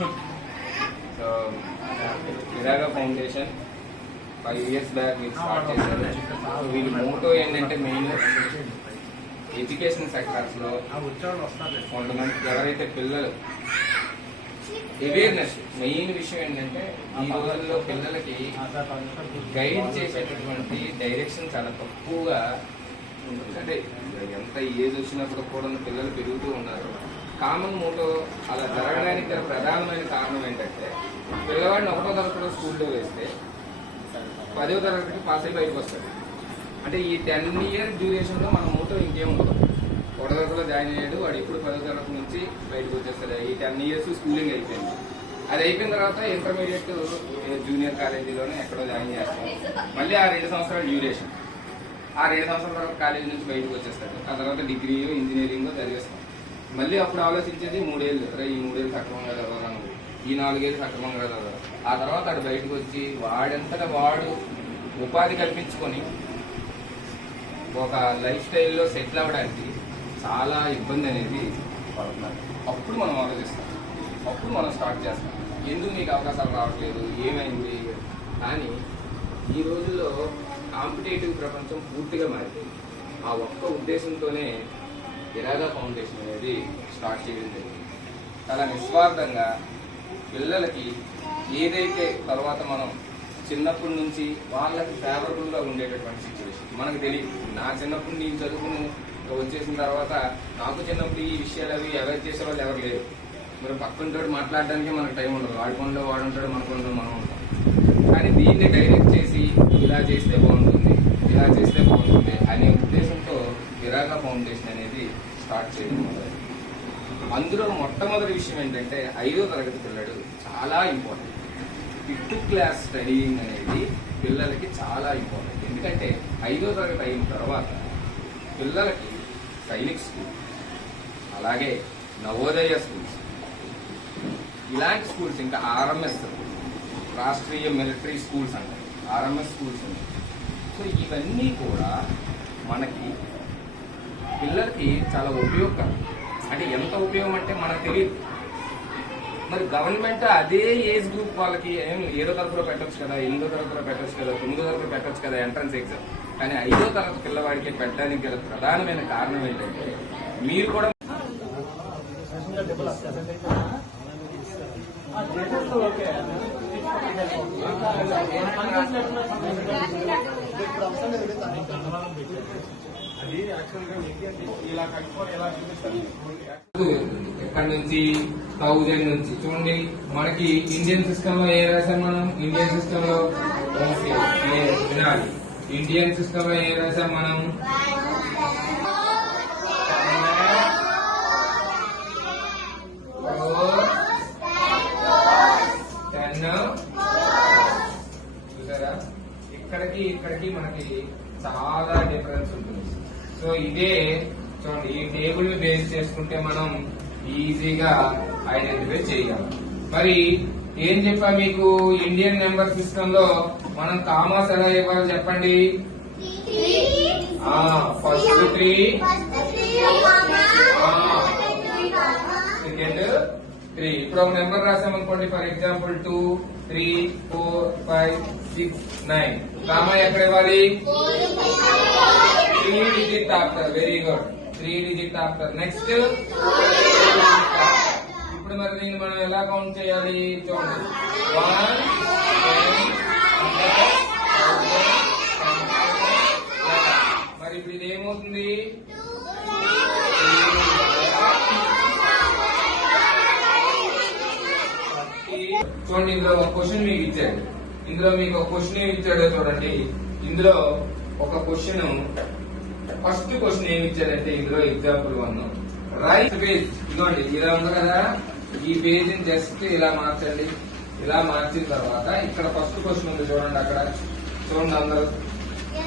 So విరాగా foundation 5 years back వీళ్ళు start చేశారు. వీళ్ళ మోటో ఏంటంటే మెయిన్ ఎడ్యుకేషన్ సెక్టర్స్ లో కొంతమంది ఎవరైతే పిల్లలు అవేర్నెస్ మెయిన్ విషయం ఏంటంటే ఈ రోజుల్లో పిల్లలకి గైడ్ చేసేటటువంటి డైరెక్షన్ చాలా తక్కువగా ఉంటుంది. అంటే ఎంత ఏజ్ వచ్చినప్పుడు కూడా పిల్లలు పెరుగుతూ ఉన్నారు. కామన్ మోటో అలా జరగడానికి గల ప్రధానమైన కారణం ఏంటంటే పిల్లవాడిని 1వ తరగతిలో స్కూల్లో వేస్తే 10వ తరగతికి పాస్ అయి బయటకు వస్తాడు. అంటే ఈ 10 years డ్యూరేషన్ లో మన మోటో ఇంకేం ఉండదు. 1వ తరగతిలో జాయిన్ అయ్యాడు, వాడు ఇప్పుడు 10వ తరగతి నుంచి బయటకు వచ్చేస్తాడు. ఈ 10 years స్కూలింగ్ అయిపోయింది. అది అయిపోయిన తర్వాత ఇంటర్మీడియట్ జూనియర్ కాలేజీలోనే ఎక్కడో జాయిన్ చేస్తాం. మళ్ళీ ఆ 2 సంవత్సరాల డ్యూరేషన్. ఆ 2 సంవత్సరాల తర్వాత కాలేజీ నుంచి బయటకు వచ్చేస్తాడు. ఆ తర్వాత డిగ్రీ ఇంజనీరింగ్ చదివేస్తాం. మళ్ళీ అప్పుడు ఆలోచించేది 3 ఏళ్ళు, ఈ 3 ఏళ్ళు సక్రమంగా చదవాలా, నువ్వు ఈ 4 ఏళ్ళు సక్రమంగా చదవాలి. ఆ తర్వాత అటు బయటకు వచ్చి వాడంతటా వాడు ఉపాధి కల్పించుకొని ఒక లైఫ్ స్టైల్లో సెటిల్ అవ్వడానికి చాలా ఇబ్బంది అనేది పడుతున్నారు. అప్పుడు మనం ఆలోచిస్తాం, అప్పుడు మనం స్టార్ట్ చేస్తాం, ఎందుకు మీకు అవకాశాలు రావట్లేదు, ఏమైంది. కానీ ఈ రోజుల్లో కాంపిటేటివ్ ప్రపంచం పూర్తిగా మారిపోయింది. ఆ ఒక్క ఉద్దేశంతోనే విరాగా ఫౌండేషన్ అనేది స్టార్ట్ చేయడం జరిగింది. చాలా నిస్వార్థంగా పిల్లలకి ఏదైతే తర్వాత మనం చిన్నప్పటి నుంచి వాళ్ళకి ఫేవరబుల్గా ఉండేటటువంటి సిచ్యువేషన్ మనకు తెలియదు. నా చిన్నప్పుడు నేను చదువుకుని వచ్చేసిన తర్వాత నాకు చిన్నప్పుడు ఈ విషయాలు అవి అవేర్ చేసే వాళ్ళు ఎవరు లేరు. మరి పక్కనతో మాట్లాడడానికి మనకు టైం ఉండదు. వాడి పనిలో వాడు ఉంటాడు, మన పనిలో మనం ఉంటాం. కానీ దీన్ని డైరెక్ట్ చేసి ఇలా చేస్తే బాగుంటుంది, ఇలా చేస్తే బాగుంటుంది అనే ఉద్దేశంతో విరాగా ఫౌండేషన్ అనేది స్టార్ట్ చేయడం మొదలైంది. అందులో మొట్టమొదటి విషయం ఏంటంటే 5వ తరగతి పిల్లడు చాలా ఇంపార్టెంట్. 5th class స్టడీయింగ్ అనేది పిల్లలకి చాలా ఇంపార్టెంట్. ఎందుకంటే 5వ తరగతి అయిన తర్వాత పిల్లలకి సైనిక్ స్కూల్, అలాగే నవోదయ స్కూల్స్, ఇలాంటి స్కూల్స్, ఇంకా ఆర్ఎంఎస్ రాష్ట్రీయ మిలిటరీ స్కూల్స్ అంటారు, ఆర్ఎంఎస్ స్కూల్స్ ఉన్నాయి. సో ఇవన్నీ కూడా మనకి పిల్లలకి చాలా ఉపయోగకరం. అంటే ఎంత ఉపయోగం అంటే మనకు తెలియదు. మరి గవర్నమెంట్ అదే ఏజ్ గ్రూప్ వాళ్ళకి 7వ తరగతిలో పెట్టచ్చు కదా, 8వ తరగతిలో పెట్టచ్చు కదా, 9వ తరగతిలో పెట్టచ్చు కదా ఎంట్రన్స్ ఎగ్జామ్. కానీ 5వ తరగతి పిల్లవాడికి పెట్టడానికి గల ప్రధానమైన కారణం ఏంటంటే మీరు కూడా ఇక్కడ నుంచి 1000 నుంచి చూడండి. మనకి ఇండియన్ సిస్టమ్ లో ఏ రాసాం మనం? ఇండియన్ సిస్టమ్ లో వినాలి. ఇండియన్ సిస్టమ్ లో ఏ రాసాం మనం? చూసారా, ఇక్కడికి మనకి చాలా డిఫరెన్స్ ఉంటుంది. సో ఇదే చూడండి, ఈ టేబుల్ ని బేస్ చేసుకుంటే మనం ఈజీగా ఐడెంటిఫై చేయాలి. మరి ఏం చెప్పా మీకు? ఇండియన్ నెంబర్ సిస్టమ్ లో మనం కామాస్ ఎలా ఇవ్వాలి చెప్పండి? First 3, second 3. ఇప్పుడు ఒక నెంబర్ రాసామనుకోండి, ఫర్ ఎగ్జాంపుల్ 2, 3, 4, 5, 6, 9. కామా ఎక్కడ ఇవ్వాలి? 3 digit after. Very good, 3 digit after. Next ఇప్పుడు మరి దీన్ని మనం ఎలా కౌంట్ చేయాలి చూడండి. 1, 10, మరి ఇప్పుడు ఇది ఏమవుతుంది? చూడండి, ఇందులో ఒక క్వశ్చన్ మీకు ఇచ్చాడు. ఇందులో మీకు ఒక క్వశ్చన్ ఏమి ఇచ్చాడో చూడండి. ఇందులో ఒక క్వశ్చన్, ఫస్ట్ క్వశ్చన్ ఏమి ఇచ్చాడంటే ఇందులో ఎగ్జాంపుల్ 1, రైట్ పేజ్. ఇదిగోండి, ఇలా ఉంది కదా, ఈ పేజ్ ని జస్ట్ ఇలా మార్చండి. ఇలా మార్చిన తర్వాత ఇక్కడ ఫస్ట్ క్వశ్చన్ ఉంది చూడండి. అక్కడ చూడండి అందరూ,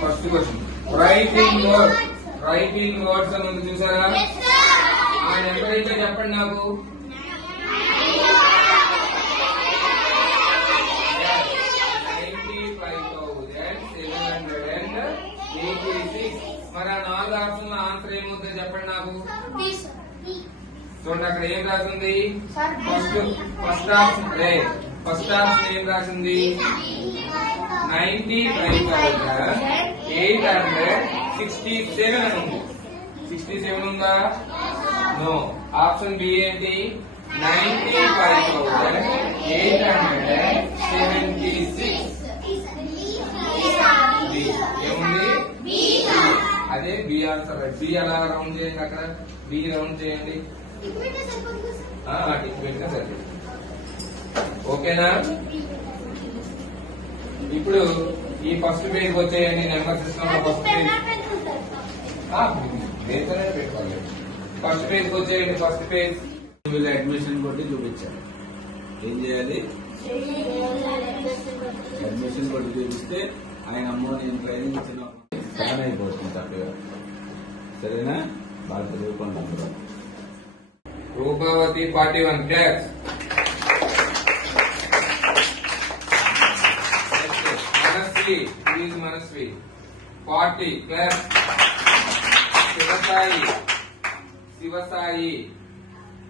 ఫస్ట్ క్వశ్చన్ రైటింగ్ వర్డ్స్ అని ఉంది చూసారా? ఆయన ఎక్కడైతే చెప్పండి నాకు. మరి ఆ 4 ఆప్షన్ల ఆన్సర్ ఏమవుతుంది చెప్పండి నాకు. చూడండి, అక్కడ ఏం రాసింది? ఫస్ట్ ఆప్షన్ ఏం రాసింది 95,867 అని ఉంది. 67 ఉందా? నో. ఆప్షన్ బి ఏంటి? 95,876. ఏముంది? అదే బి ఆన్సర్. బి అలా రౌండ్ చేయండి, అక్కడ బి రౌండ్ చేయండి. పెట్టినా సరే. ఓకేనా? ఇప్పుడు ఈ ఫస్ట్ పేజ్ వచ్చేయండి. నెంబర్ సిస్టమ్ లో ఫస్ట్ పేజ్ పెట్టుకోవాలి. ఫస్ట్ పేజ్ వచ్చేయండి. ఫస్ట్ పేజ్ వీళ్ళు అడ్మిషన్ కొట్టి చూపించారు. ఏం చేయాలి? అడ్మిషన్ కొట్టి చూపిస్తే ఆయన అమ్మో నేను ట్రైనింగ్ ఇచ్చిన ప్లాన్ అయిపోతుంది చక్కగా. సరేనా? బాగా చదువుకోండి అందరూ. Rupavathi 41 class. Manasvi 40 class. Sivasai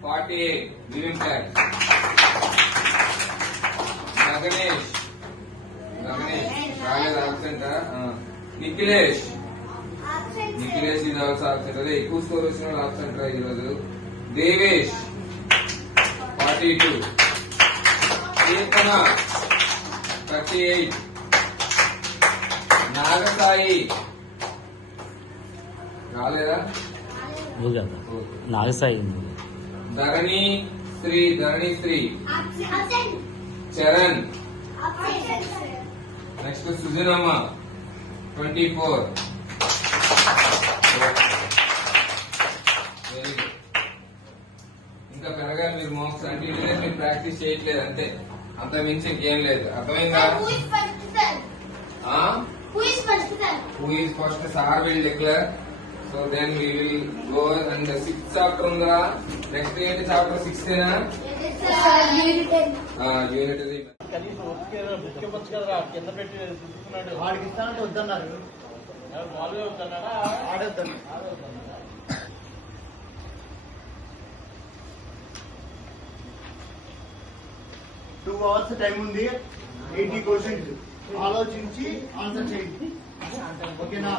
48 living class. Gaganesh రాలేదు, ఆబ్సెంట్. నిఖిలేష్ ఇది ఆల్సో ఆబ్సెంట్. అదే ఎక్కువ స్కోర్ వచ్చిన వాళ్ళు ఆబ్సెంట్ రా ఈరోజు. దేవేష్ 42. కీర్తన 38. నాగసాయి రాలేదా? Nagasai. Dharani Sri Charan. Next Sujanamma 24. Very good. ఇంకా పెరగాలి మీరు మార్క్స్. అంటే మీరు ప్రాక్టీస్ చేయట్లేదు అంతే, అంత మించి ఇంకేం లేదు. అర్థమైందా? Who is first? Sir will declare. So then we will go and the 6th chapter unda. Next ఏంటి chapter 6 ఏనా? యూనిట్ అది. కనీసం ముఖ్యమంత్రి కదా కింద పెట్టి చూసుకున్నాడు. వాడికి ఇస్తానంటే వద్దన్నారు. బాగా వద్దన్నారా? ఆడొద్దని. 2 hours టైం ఉంది. 80 క్వశ్చన్స్ ఆలోచించి ఆన్సర్ చేయండి. ఓకేనా?